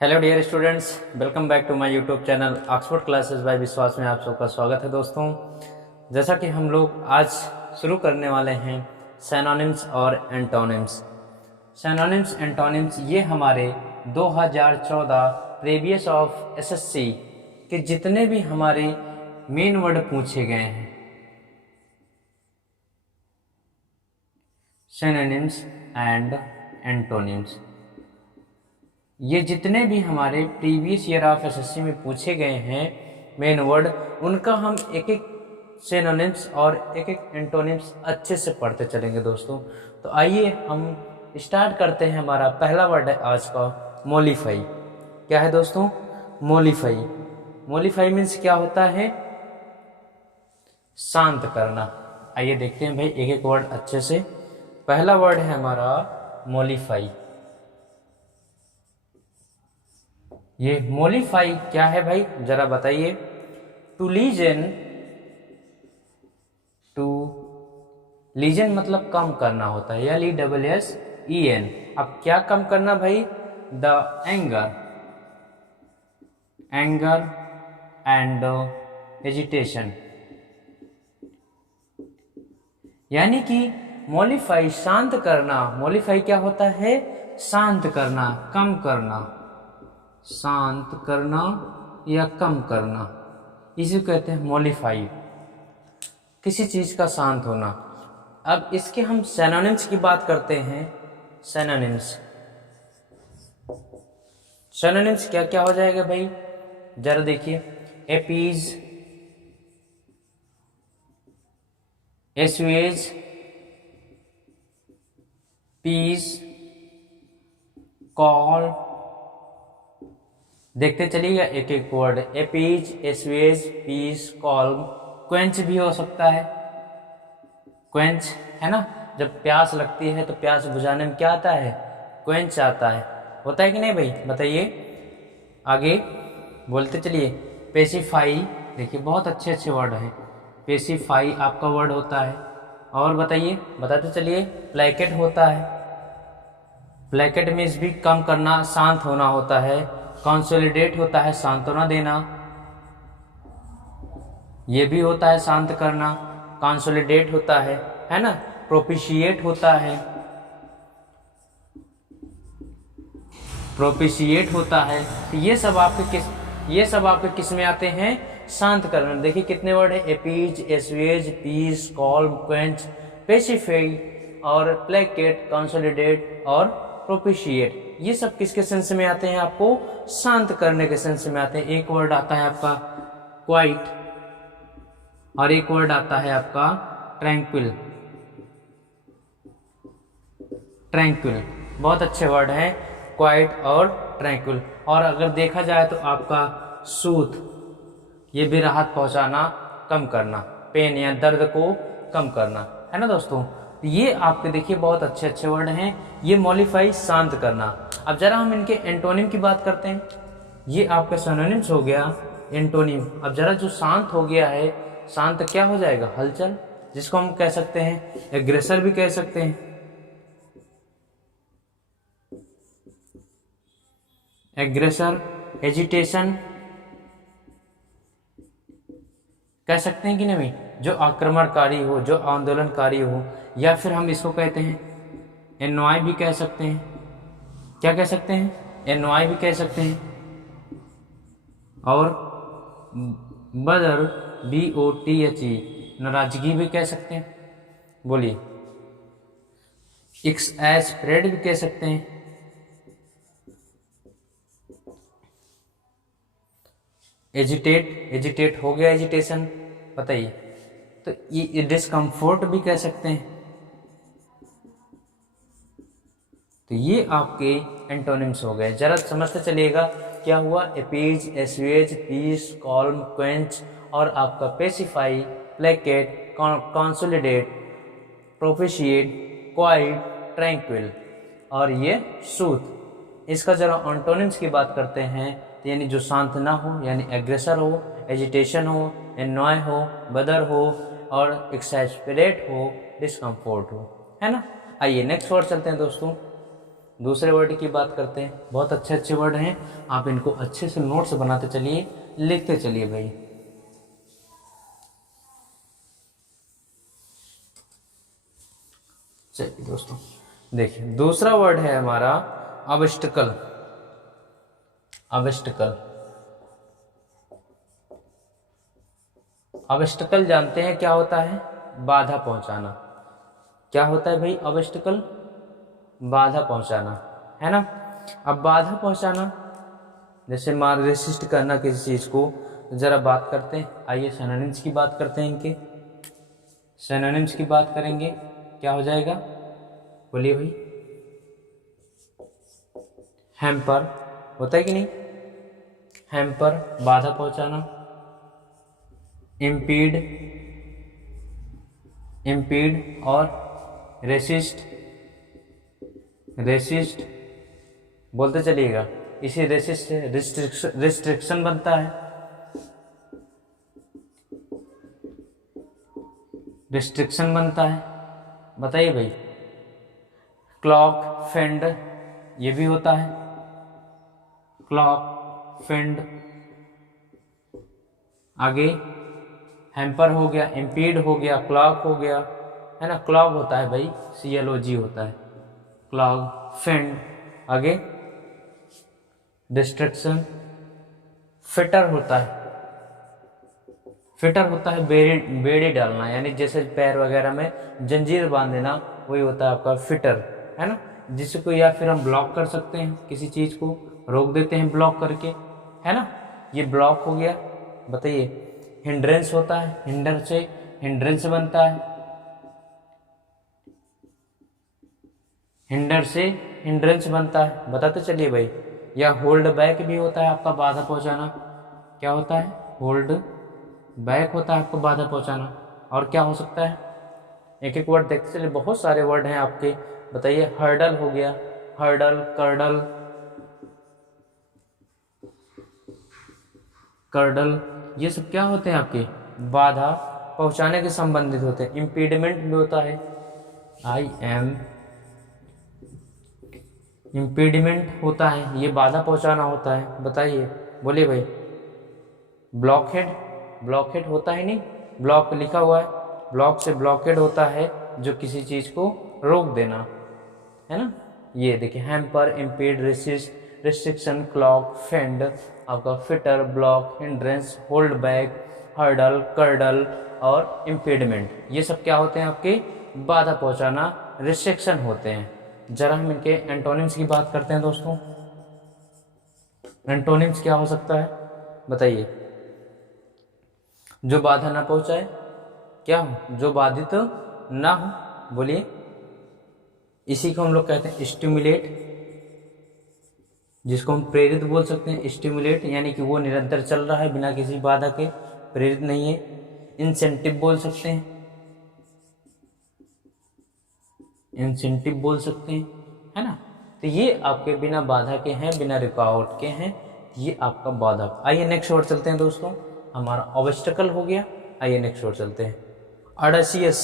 Hello dear students, welcome back to my YouTube channel Oxford classes by Vishwas में आप सबका स्वागत है। दोस्तों, जैसा कि हम लोग आज शुरू करने वाले हैं सिनोनिम्स और एंटोनिम्स। सिनोनिम्स एंटोनिम्स ये हमारे 2014 प्रीवियस ऑफ एसएससी के जितने भी हमारे मेन वर्ड पूछे गए हैं, सिनोनिम्स एंड एंटोनिम्स, ये जितने भी हमारे प्रीवियस ईयर ऑफ एसएससी में पूछे गए हैं मेन वर्ड, उनका हम एक एक सिनोनिम्स और एक एक एंटोनिम्स अच्छे से पढ़ते चलेंगे दोस्तों। तो आइए हम स्टार्ट करते हैं। हमारा पहला वर्ड है आज का मोलिफाई। क्या है दोस्तों? मोलिफाई। मोलिफाई मीन्स क्या होता है? शांत करना। आइए देखते हैं भाई एक एक वर्ड अच्छे से। पहला वर्ड है हमारा मोलिफाई। ये मोलिफाई क्या है भाई, जरा बताइए। टू लीजन, टू लीजन मतलब कम करना होता है, LESSEN। अब क्या कम करना भाई? The anger, anger and agitation. यानी कि मोलिफाई शांत करना। मोलिफाई क्या होता है? शांत करना, कम करना, शांत करना या कम करना, इसे कहते हैं मोलिफाई। किसी चीज का शांत होना। अब इसके हम सिनोनिम्स की बात करते हैं। सिनोनिम्स, सिनोनिम्स क्या क्या हो जाएगा भाई, जरा देखिए। Appease, assuage, peace, calm. देखते चलिएगा एक एक word. Appease, assuage, peace, calm. Quench भी हो सकता है। क्वेंच है ना, जब प्यास लगती है तो प्यास बुझाने में क्या आता है? क्वेंच आता है। होता है कि नहीं भाई, बताइए। आगे बोलते चलिए। पेसिफाई, देखिए बहुत अच्छे अच्छे वर्ड हैं। पेसिफाई आपका वर्ड होता है। और बताइए, बताते चलिए। प्लेकेट होता है। प्लेकेट मीन्स भी कम करना, शांत होना होता है। कंसोलिडेट होता है सांत्वना देना, ये भी होता है शांत करना। कंसोलिडेट होता है ना। प्रोपिशिएट होता है, प्रोपिशिएट होता है। तो ये सब आपके किस में आते हैं? शांत करना। देखिए कितने वर्ड है। Appease, assuage, peace, calm, quench, pacify और प्लेकेट, कंसोलिडेट और प्रोपिशिएट। ये सब किसके सेंस में आते हैं? आपको शांत करने के सेंस में आते हैं। एक वर्ड आता है आपका क्वाइट और एक वर्ड आता है आपका ट्रैंक्विल। ट्रैंक्विल बहुत अच्छे वर्ड हैं, क्वाइट और ट्रैंक्विल। और अगर देखा जाए तो आपका सूथ, ये भी राहत पहुंचाना, कम करना, पेन या दर्द को कम करना, है ना दोस्तों। ये आपके देखिए बहुत अच्छे अच्छे वर्ड हैं। ये मॉलिफाई, शांत करना। अब जरा हम इनके एंटोनिम की बात करते हैं। ये आपका सिनोनिम्स हो गया। एंटोनिम, अब जरा जो शांत हो गया है, शांत क्या हो जाएगा? हलचल, जिसको हम कह सकते हैं एग्रेसर भी कह सकते हैं। एग्रेसर, एजिटेशन कह सकते हैं कि नहीं? जो आक्रमणकारी हो, जो आंदोलनकारी हो, या फिर हम इसको कहते हैं एनवाई भी कह सकते हैं। क्या कह सकते हैं? एनवाई भी कह सकते हैं। और बदर, BOTHE, नाराजगी भी कह सकते हैं। बोलिए। एक्सएस्परेट भी कह सकते हैं। एजिटेट, एजिटेट हो गया एजिटेशन, बताइए। तो ये डिस्कम्फोर्ट भी कह सकते हैं। तो ये आपके एंटोनिम्स हो गए। जरा समझते चलिएगा क्या हुआ। Appease, assuage, peace, calm, quench और आपका pacify, placate, consolidate, propitiate, quiet, tranquil और ये सूथ। इसका जरा एंटोनिम्स की बात करते हैं। तो यानी जो शांत ना हो, यानी एग्रेसर हो, एजिटेशन हो, एनॉय हो, बदर हो और एक्सैस्परेट हो, डिस्कम्फोर्ट हो, है ना। आइए नेक्स्ट वर्ड चलते हैं दोस्तों। दूसरे वर्ड की बात करते हैं। बहुत अच्छे अच्छे वर्ड हैं, आप इनको अच्छे से नोट्स बनाते चलिए, लिखते चलिए भाई। चलिए दोस्तों देखिए, दूसरा वर्ड है हमारा ऑब्स्टेकल। ऑब्स्टेकल, ऑब्स्टेकल जानते हैं क्या होता है? बाधा पहुंचाना। क्या होता है भाई ऑब्स्टेकल? बाधा पहुंचाना, है ना। अब बाधा पहुंचाना, जैसे मान रेसिस्ट करना किसी चीज को, जरा बात करते हैं। आइए सिनोनिम्स की बात करते हैं। इनके सिनोनिम्स की बात करेंगे, क्या हो जाएगा? बोलिए भाई। हैम्पर होता है कि नहीं? हैम्पर बाधा पहुंचाना। इम्पीड, इम्पीड और रेसिस्ट, रेसिस्ट बोलते चलिएगा। इसी रेसिस्ट से रिस्ट्रिक्शन बनता है, रिस्ट्रिक्शन बनता है। बताइए भाई। क्लॉक, फेंड, ये भी होता है। Clock, fend. आगे हैम्पर हो गया, इम्पीड हो गया, क्लॉक हो गया, है ना। क्लॉग होता है भाई, CLOG होता है, क्लॉग, फेंड। आगे डिस्ट्रक्शन, फिटर होता है। फिटर होता है बेड़ी डालना, यानी जैसे पैर वगैरह में जंजीर बांध देना, वही होता है आपका फिटर, है ना। जिसको या फिर हम ब्लॉक कर सकते हैं, किसी चीज को रोक देते हैं ब्लॉक करके, है ना। ये ब्लॉक हो गया। बताइए। हिंड्रेंस होता है, हिंडर से हिंड्रेंस बनता है, हिंडर से हिंड्रेंस बनता है। बताते चलिए भाई। या होल्ड बैक भी होता है आपका बाधा पहुंचाना। क्या होता है? होल्ड बैक होता है आपको बाधा पहुंचाना। और क्या हो सकता है? एक एक वर्ड देखते चलिए, बहुत सारे वर्ड हैं आपके। बताइए। हर्डल हो गया, हर्डल, कर्डल, कर्डल, ये सब क्या होते हैं आपके? बाधा पहुंचाने के संबंधित होते हैं। इम्पीडमेंट भी होता है, IM, इम्पीडमेंट होता है, ये बाधा पहुंचाना होता है। बताइए, बोलिए भाई। ब्लॉकहेड, ब्लॉकहेड होता है नहीं, ब्लॉक लिखा हुआ है, ब्लॉक से ब्लॉकेड होता है, जो किसी चीज को रोक देना, है ना। ये देखिए, hamper, impede, resist, restriction, clog, fend, आपका fetter, block, hindrance, hold back, hurdle, curdle और इम्पीडमेंट, ये सब क्या होते हैं आपके? बाधा पहुंचाना, रिस्ट्रिक्शन होते हैं। जरा हम इनके एंटोनिम्स की बात करते हैं दोस्तों। एंटोनिम्स क्या हो सकता है? बताइए। जो बाधा ना पहुंचाए, क्या हो? जो बाधित ना हो। बोलिए। इसी को हम लोग कहते हैं स्टिमुलेट, जिसको हम प्रेरित बोल सकते हैं। स्टिमुलेट यानी कि वो निरंतर चल रहा है बिना किसी बाधा के, प्रेरित नहीं है। इंसेंटिव बोल सकते हैं, इंसेंटिव बोल सकते हैं, है ना। तो ये आपके बिना बाधा के हैं, बिना रुकावट के हैं, ये आपका बाधा। आइए नेक्स्ट वर्ड चलते हैं दोस्तों। हमारा ऑब्स्टेकल हो गया। आइए नेक्स्ट वर्ड चलते हैं। ऑडेसियस,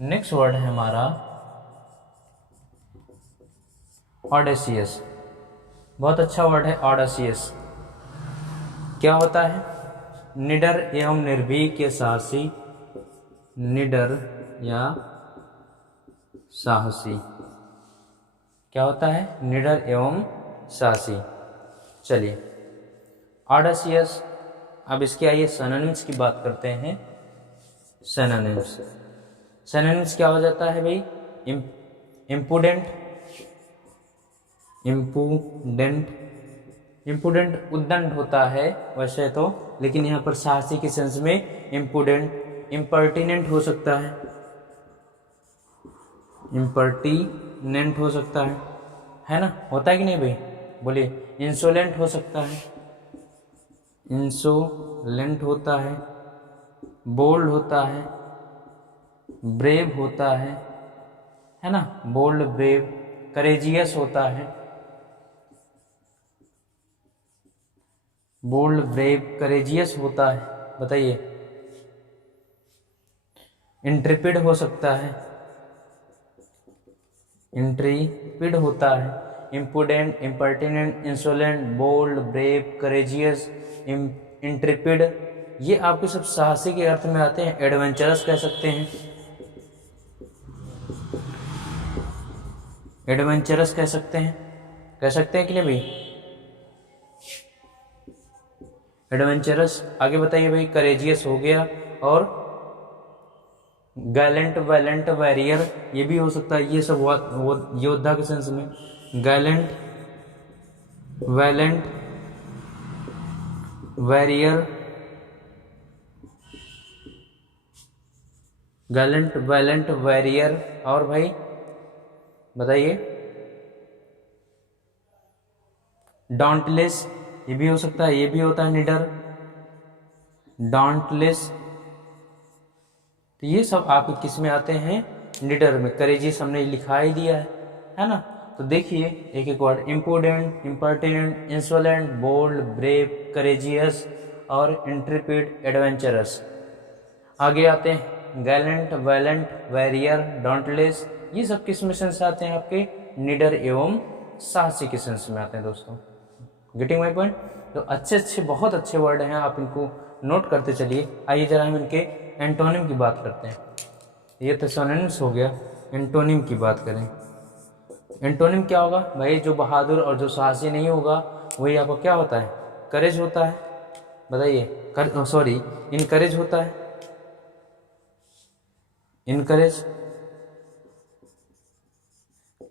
नेक्स्ट वर्ड है हमारा ऑडेसियस। बहुत अच्छा वर्ड है ऑडेसियस। क्या होता है? निडर एवं निर्भीक या साहसी, निडर या साहसी। क्या होता है? निडर एवं साहसी। चलिए, ऑडेसियस। अब इसके आइए सिनोनिम्स की बात करते हैं। सिनोनिम्स, सिनोनिम्स क्या हो जाता है भाई? इम्पुडेंट, इम्पुडेंट, इम्पुडेंट उद्दंड होता है वैसे तो, लेकिन यहाँ पर साहसी के सेंस में इम्पुडेंट, इम्पर्टिनेंट हो सकता है, इम्पर्टिनेंट हो सकता है ना। होता है कि नहीं भाई? बोलिए। इंसोलेंट हो सकता है, इंसोलेंट होता है, बोल्ड होता है, ब्रेव होता है ना। बोल्ड, ब्रेव, करेजियस होता है, बोल्ड, ब्रेव, करेजियस होता है। बताइए। इंट्रिपिड हो सकता है, इंट्रीपिड होता है, impudent, impertinent, insolent, bold, brave, courageous, intrepid, ये आपके सब साहसी के अर्थ में आते हैं। एडवेंचरस कह सकते हैं, एडवेंचरस कह सकते हैं कि नहीं भाई, एडवेंचरस। आगे बताइए भाई, करेजियस हो गया, और गैलेंट, वैलेंट, वैरियर, ये भी हो सकता है। ये सब वो योद्धा के सेंस में, gallant, valiant, warrior, gallant, valiant, warrior, और भाई बताइए, डॉन्टलेस, ये भी हो सकता है, ये भी होता है निडर, डॉन्टलेस। तो ये सब आपके किस में आते हैं, निडर में। करेजियस हमने लिखा ही दिया है ना। तो देखिए एक एक word, important, impertinent, insolent, bold, brave, courageous और इंट्रिपिड, एडवेंचरस। आगे आते हैं गैलेंट, वैलेंट, वैरियर, डॉन्टलेस, ये सब किस मिशन से आते हैं, आपके निडर एवं साहसी के सेंस में आते हैं दोस्तों। Getting my point. तो अच्छे बहुत अच्छे वर्ड हैं, आप इनको नोट करते चलिए। आइए जरा हम इनके एंटोनिम की बात करते हैं। ये तो सिनोनिम्स हो गया, एंटोनिम की बात करें। एंटोनिम क्या होगा भाई, जो बहादुर और जो साहसी नहीं होगा वही आपको क्या होता है, करेज होता है। बताइए, सॉरी, इनकरेज होता है, इनकरेज।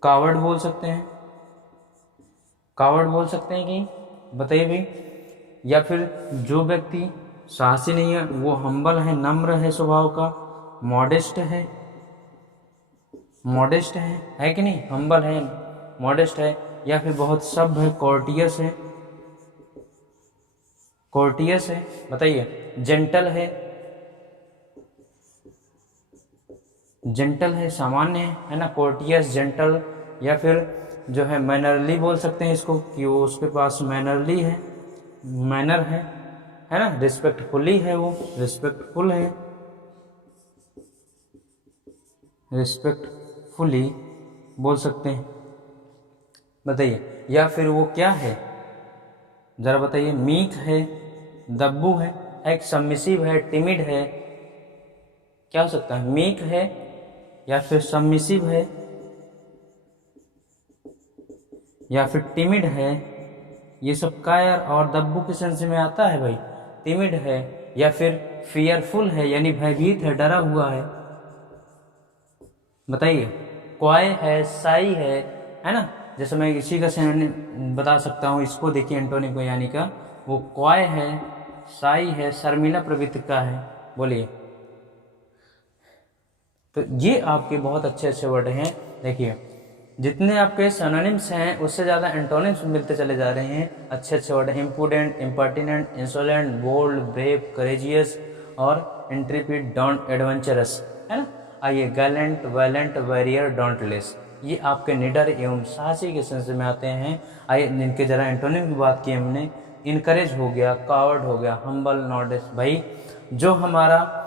कावर्ड बोल सकते हैं, कावर्ड बोल सकते हैं कि, बताइए भाई। या फिर जो व्यक्ति साहसी नहीं है वो हम्बल है, नम्र है स्वभाव का, मॉडेस्ट है, मॉडेस्ट है कि नहीं, हम्बल है, मॉडेस्ट है। या फिर बहुत सभ्य है, कोर्टियस है, कोर्टियस है। बताइए, जेंटल है, सामान्य है ना, कोर्टियस, जेंटल। या फिर जो है मैनरली बोल सकते हैं इसको, कि वो उसके पास मैनरली है, मैनर है ना, रिस्पेक्टफुली है, वो रिस्पेक्टफुल है, रिस्पेक्टफुली बोल सकते हैं। बताइए, या फिर वो क्या है, जरा बताइए, मीक है, दब्बू है, एक सबमिसिव है, टिमिड है, क्या हो सकता है, मीक है या फिर सबमिसिव है या फिर टिमिड है। ये सब कायर और दब्बू के सेंस में आता है भाई। टिमिड है या फिर फियरफुल है, यानी भयभीत है, डरा हुआ है। बताइए, क्वाय है, साई है ना। जैसे मैं इसी का सिनोनिम बता सकता हूँ, इसको देखिए एंटोनिम को, यानी का वो क्वाय है, साई है, शर्मिला प्रवृत्ति का है। बोलिए। तो ये आपके बहुत अच्छे वर्ड हैं। देखिए, जितने आपके सिनोनिम्स हैं उससे ज़्यादा एंटोनिम्स मिलते चले जा रहे हैं। अच्छे वर्ड हैं, impudent, impertinent, insolent, bold, brave, courageous और इंट्रिपिड, डॉन्ट, एडवेंचरस, है ना। आइए, गैलेंट, वैलेंट, वैरियर, डॉन्टलेस, ये आपके निडर एवं साहसी के सेंस में आते हैं। आइए इनके जरा एंटोनिम की बात की हमने। इनकरेज हो गया, कावर्ड हो गया, हम्बल, नॉडेस्ट। भाई जो हमारा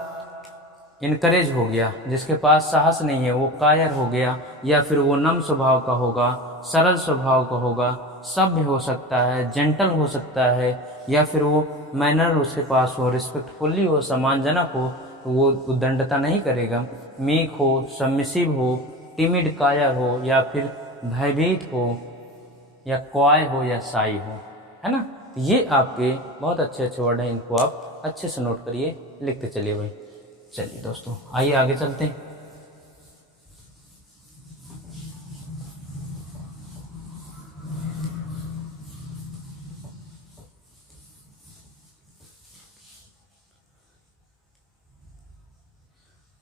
इनकरेज हो गया, जिसके पास साहस नहीं है, वो कायर हो गया, या फिर वो नम स्वभाव का होगा, सरल स्वभाव का होगा, सभ्य हो सकता है, जेंटल हो सकता है, या फिर वो मैनर उसके पास हो, रिस्पेक्टफुली हो, सम्मानजनक हो, तो वो उद्दंडता नहीं करेगा। मीक हो, सबमिसिव हो, टिमिड कायर हो, या फिर भयभीत हो, या क्वाय हो, या साई हो, है ना। ये आपके बहुत अच्छे वर्ड हैं, इनको आप अच्छे से नोट करिए, लिखते चलिए भाई। चलिए दोस्तों, आइए आगे चलते हैं।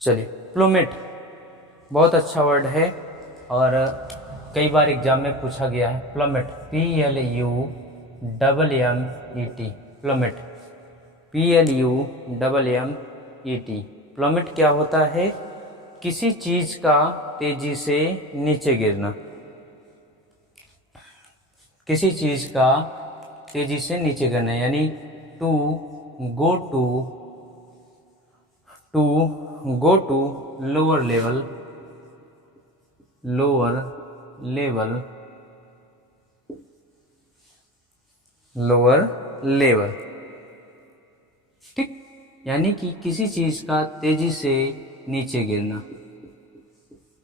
चलिए, प्लूमेट बहुत अच्छा वर्ड है और कई बार एग्जाम में पूछा गया है। Plummet, PLUMMET, plummet, PLUMMET। Plummet क्या होता है, किसी चीज का तेजी से नीचे गिरना, किसी चीज का तेजी से नीचे गिरना, यानी to go to lower level, lower level, lower level, ठीक। यानी कि किसी चीज का तेजी से नीचे गिरना,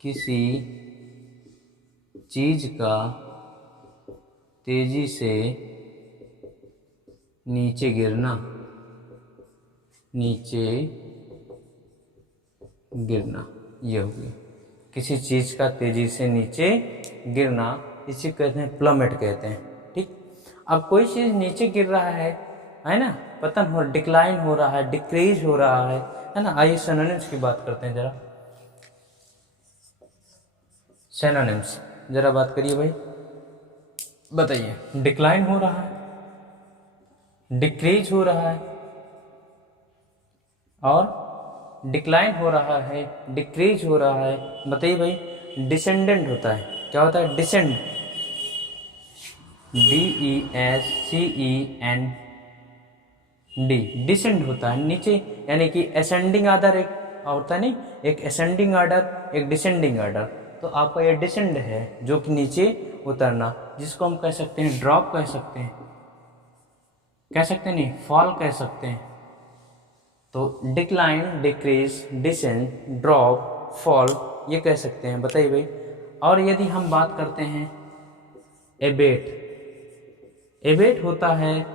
किसी चीज का तेजी से नीचे गिरना, नीचे गिरना, ये हो गया किसी चीज का तेजी से नीचे गिरना, इसी कहते हैं प्लमेट कहते हैं, ठीक। अब कोई चीज नीचे गिर रहा है ना, पतन हो, डिक्लाइन हो रहा है, डिक्रीज हो रहा है ना। आइए सिनोनिम्स की बात करते हैं जरा। सिनोनिम्स जरा बात करिए भाई, बताइए। डिक्लाइन हो रहा है, डिक्रीज हो रहा है, और डिक्लाइन हो रहा है, डिक्रीज हो रहा है, बताइए भाई। डिसेंडेंट होता है, क्या होता है? डिसेंड, DESCEND, डिसेंड होता है नीचे, यानी कि असेंडिंग आर्डर एक होता है, नहीं, एक असेंडिंग आर्डर, एक डिसेंडिंग आर्डर। तो आपका ये डिसेंड है, जो कि नीचे उतरना, जिसको हम कह सकते हैं ड्रॉप, कह सकते हैं, कह सकते हैं नहीं, फॉल कह सकते हैं। तो decline, decrease, descend, drop, fall, ये कह सकते हैं, बताइए भाई। और यदि हम बात करते हैं एबेट, एबेट होता है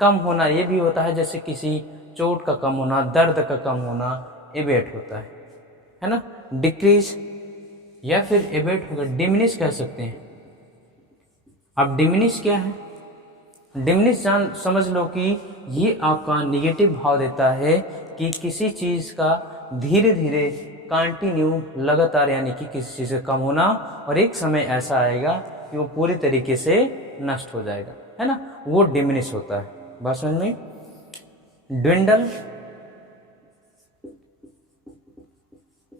कम होना, ये भी होता है जैसे किसी चोट का कम होना, दर्द का कम होना, एबेट होता है ना। डिक्रीज या फिर एबेट होगा, डिमिनिश कह सकते हैं। अब डिमिनिश क्या है? डिमिनिश जान समझ लो कि ये आपका निगेटिव भाव देता है कि किसी चीज का धीरे धीरे कंटिन्यू, लगातार, यानी कि किसी चीज का कम होना, और एक समय ऐसा आएगा कि वो पूरी तरीके से नष्ट हो जाएगा, है ना, वो डिमिनिश होता है। बात समझ में? ड्विंडल,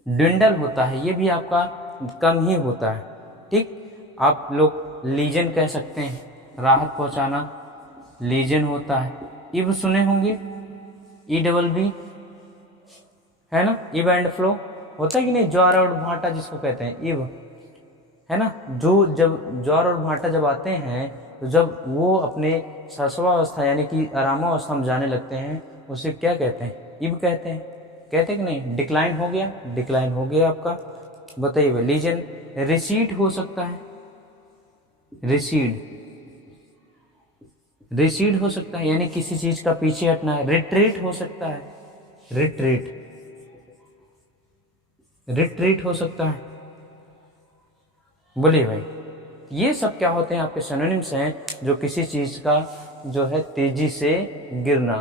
ड्विंडल होता है, ये भी आपका कम ही होता है, ठीक। आप लोग लीजन कह सकते हैं, राहत पहुंचाना, लीजन होता है। इब सुने होंगे, EWB, है ना, इब एंड फ्लो होता है कि नहीं, ज्वार और भाटा जिसको कहते हैं, इब, है ना। जो जब ज्वार और भाटा जब आते हैं, तो जब वो अपने सरसवावस्था यानी कि आरामावस्था में जाने लगते हैं, उसे क्या कहते हैं? इब कहते हैं, कहते हैं कि नहीं। डिक्लाइन हो गया, डिक्लाइन हो गया आपका, बताइए। लीजन, रिसीड हो सकता है, रिसीड, रिसीड हो सकता है, यानी किसी चीज का पीछे हटना है। रिट्रीट हो सकता है, रिट्रीट, रिट्रीट हो सकता है, बोलिए भाई। ये सब क्या होते हैं? आपके सिनोनिम्स हैं, जो किसी चीज का जो है तेजी से गिरना।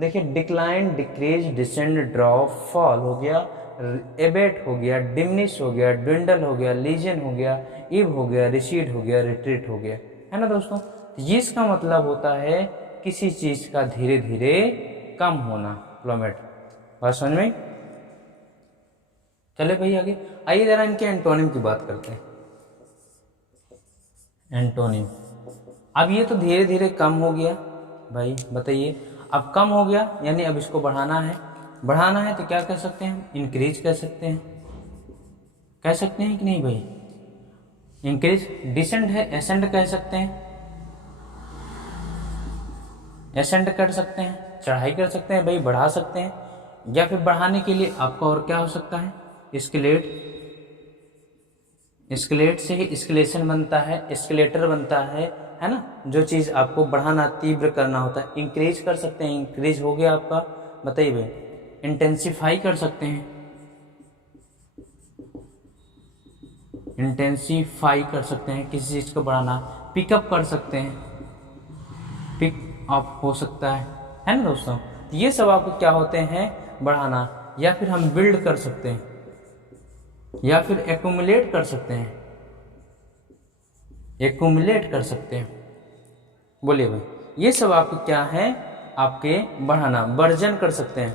देखिए, decline, decrease, descend, drop, fall हो गया, एबेट हो गया, डिमिनिश हो गया, ड्विंडल हो गया, लीजन हो गया, इव हो गया, रिसीड हो गया, रिट्रीट हो गया, है ना दोस्तों। ये इसका मतलब होता है किसी चीज का धीरे धीरे कम होना, प्लमेट। बात समझ में? चले भाई आगे, आइए जरा इनके एंटोनिम की बात करते हैं। एंटोनिम, अब ये तो धीरे धीरे कम हो गया भाई, बताइए। अब कम हो गया, यानी अब इसको बढ़ाना है, बढ़ाना है तो क्या कह सकते हैं? इंक्रीज कह सकते हैं, कह सकते हैं कि नहीं भाई? इंक्रीज। डिसेंड है, एसेंड कह सकते हैं, एसेंड कर सकते हैं, चढ़ाई कर सकते हैं भाई, बढ़ा सकते हैं। या फिर बढ़ाने के लिए आपका और क्या हो सकता है? एस्केलेट, एस्केलेट से ही एस्केलेशन बनता है, एस्केलेटर बनता है ना। जो चीज़ आपको बढ़ाना, तीव्र करना होता है। इंक्रीज कर सकते हैं, इंक्रीज हो गया आपका, बताइए भाई। इंटेंसिफाई कर सकते हैं, इंटेंसिफाई कर सकते हैं किसी चीज़ को बढ़ाना। पिकअप कर सकते हैं, पिक अप हो सकता है ना दोस्तों। ये सब आपको क्या होते हैं? बढ़ाना। या फिर हम बिल्ड कर सकते हैं, या फिर एक्यूमुलेट कर सकते हैं, एक्यूमुलेट कर सकते हैं, बोलिए भाई। ये सब आपके क्या है? आपके बढ़ाना। वर्जन कर सकते हैं,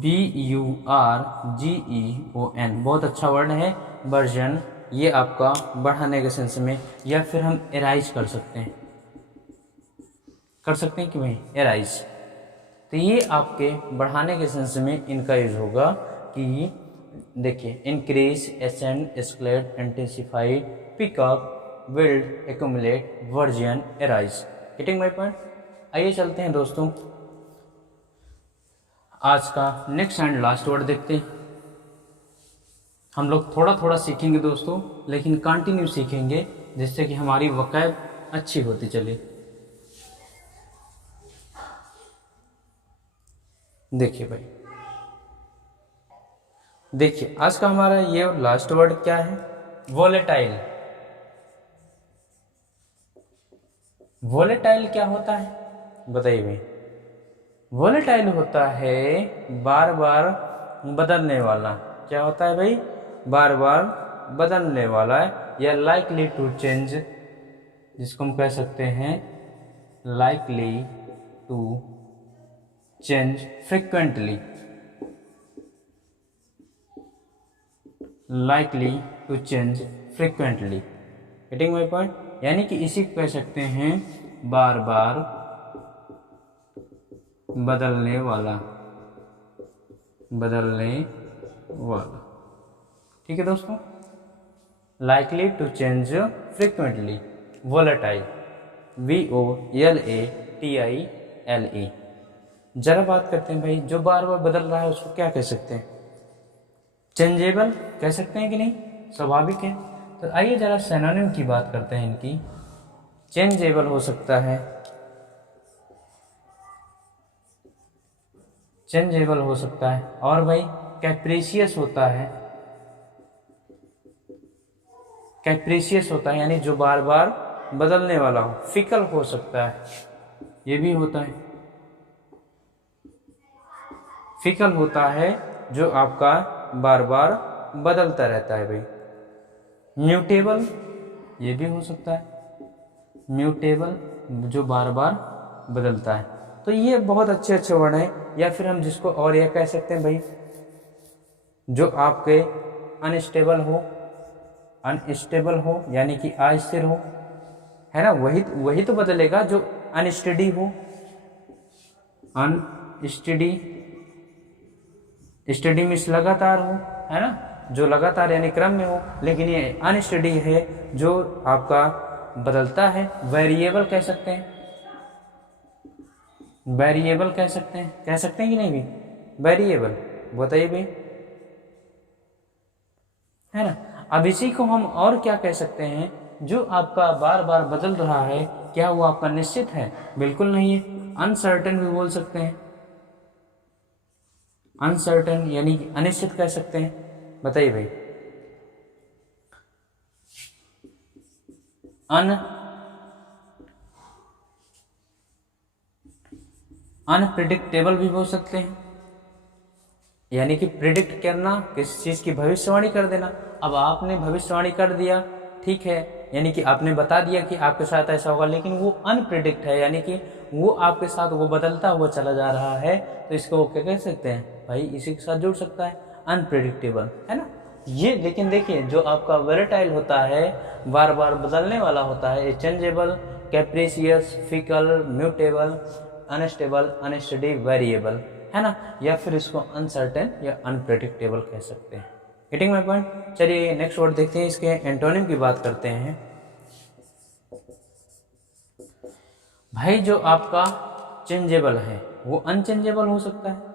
BURGEON, बहुत अच्छा वर्ड है वर्जन, ये आपका बढ़ाने के सेंस में। या फिर हम एराइज कर सकते हैं, कर सकते हैं कि भाई एराइज। तो ये आपके बढ़ाने के सेंस में इनका यूज होगा कि देखिए, increase, ascend, escalate, intensify, pickup, build, accumulate, version, arise. Getting my point. आइए चलते हैं दोस्तों, आज का नेक्स्ट एंड लास्ट वर्ड देखते हैं। हम लोग थोड़ा थोड़ा सीखेंगे दोस्तों, लेकिन कंटिन्यू सीखेंगे, जिससे कि हमारी वोकैब अच्छी होती चले। देखिए भाई, देखिए आज का हमारा ये लास्ट वर्ड क्या है? वोलेटाइल। वोलेटाइल क्या होता है बताइए भाई? वोलेटाइल होता है बार बार बदलने वाला। क्या होता है भाई? बार बार बदलने वाला है, या लाइकली टू चेंज, जिसको हम कह सकते हैं likely to change frequently. Likely to change frequently. Getting my point? यानी कि इसी को कह सकते हैं बार बार बदलने वाला। बदलने वाला, ठीक है दोस्तों। Likely to change frequently, volatile, VOLATILE। जरा बात करते हैं भाई, जो बार बार बदल रहा है उसको क्या कह सकते हैं? चेंजेबल कह सकते हैं कि नहीं? स्वाभाविक है। तो आइए जरा सिनोनिम की बात करते हैं इनकी। चेंजेबल हो सकता है, चेंजेबल हो सकता है, और भाई कैप्रिशियस होता है। कैप्रिशियस होता है यानी जो बार बार बदलने वाला हो। फिकल हो सकता है, ये भी होता है। फिकल होता है जो आपका बार बार बदलता रहता है भाई। म्यूटेबल, ये भी हो सकता है। म्यूटेबल जो बार बार बदलता है। तो ये बहुत अच्छे अच्छे वर्ड हैं। या फिर हम जिसको और यह कह सकते हैं भाई, जो आपके अनस्टेबल हो। अनस्टेबल हो यानी कि अस्थिर हो, है ना? वही तो बदलेगा जो अनस्टेडी हो। अनस्टेडी, स्टडी मीन्स लगातार हो, है ना? जो लगातार यानी क्रम में हो। लेकिन ये अनस्टडी है जो आपका बदलता है। वेरिएबल कह सकते हैं। वेरिएबल कह सकते हैं कि नहीं भी? वेरिएबल बताइए भाई, है ना? अब इसी को हम और क्या कह सकते हैं? जो आपका बार बार बदल रहा है, क्या वो आपका निश्चित है? बिल्कुल नहीं है। अनसर्टेन भी बोल सकते हैं। अनसर्टेन यानी कि अनिश्चित कह सकते हैं। बताइए भाई। अनप्रिडिक्टेबल भी बोल सकते हैं, यानी कि प्रिडिक्ट करना, किसी चीज की भविष्यवाणी कर देना। अब आपने भविष्यवाणी कर दिया, ठीक है, यानी कि आपने बता दिया कि आपके साथ ऐसा होगा, लेकिन वो अनप्रिडिक्ट है, यानी कि वो आपके साथ वो बदलता हुआ चला जा रहा है। तो इसको क्या कह सकते हैं भाई? इसी के साथ जुड़ सकता है, अनप्रिडिक्टेबल, है ना? ये लेकिन देखिए, जो आपका वेलेटाइल होता है, बार बार बदलने वाला होता है, changeable, capricious, fickle, mutable, unstable, unsteady, variable, है ना? या फिर इसको अनसर्टेन या अनप्रेडिक्टेबल कह सकते हैं। Getting my point? चलिए नेक्स्ट वर्ड देखते हैं, इसके एंटोनिम की बात करते हैं। भाई जो आपका चेंजेबल है वो अनचेंजेबल हो सकता है।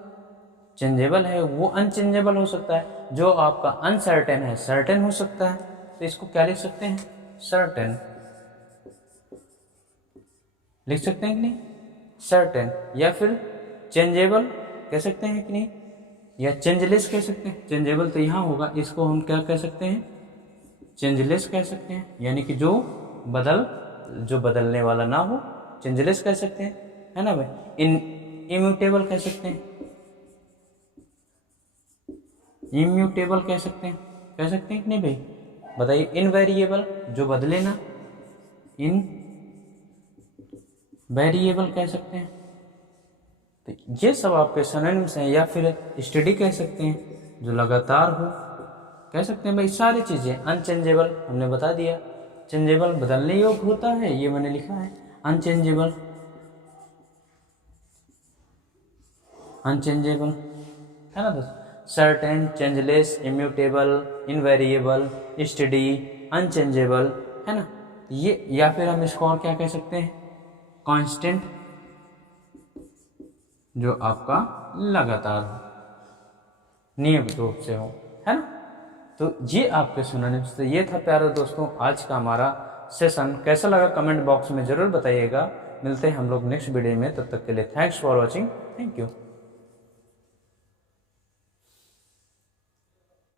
चेंजेबल है वो अनचेंजेबल हो सकता है। जो आपका अनसर्टेन है सर्टेन हो सकता है। तो इसको क्या लिख सकते हैं? सर्टेन लिख सकते हैं कि नहीं? सर्टेन। या फिर चेंजेबल कह सकते हैं कि नहीं? या चेंजलेस कह सकते हैं। चेंजेबल तो यहाँ होगा, इसको हम क्या कह सकते हैं? चेंजलेस कह सकते हैं, यानी कि जो बदलने वाला ना हो, चेंजलेस कह सकते हैं, है ना भाई? इम्यूटेबल कह सकते हैं। इम्यूटेबल कह सकते हैं कि नहीं भाई? बताइए। इनवेरिएबल जो बदले ना, इन वेरिएबल कह सकते हैं। तो ये सब आपके सिनोनिम्स हैं। या फिर स्टडी कह सकते हैं, जो लगातार हो, कह सकते हैं भाई। सारी चीजें अनचेंजेबल हमने बता दिया। चेंजेबल बदलने योग्य होता है, ये मैंने लिखा है। अनचेंजेबल है ना दोस्त? Certain, changeless, immutable, invariable, study, unchangeable, है ना। ये या फिर हम इसको और क्या कह सकते हैं, कांस्टेंट, जो आपका लगातार नियमित रूप से हो, है ना। तो ये आपके सिनोनिम्स थे। ये था प्यारे दोस्तों आज का हमारा सेशन। कैसा लगा कमेंट बॉक्स में जरूर बताइएगा। मिलते हैं हम लोग नेक्स्ट वीडियो में, तब तक के लिए thanks for watching, thank you.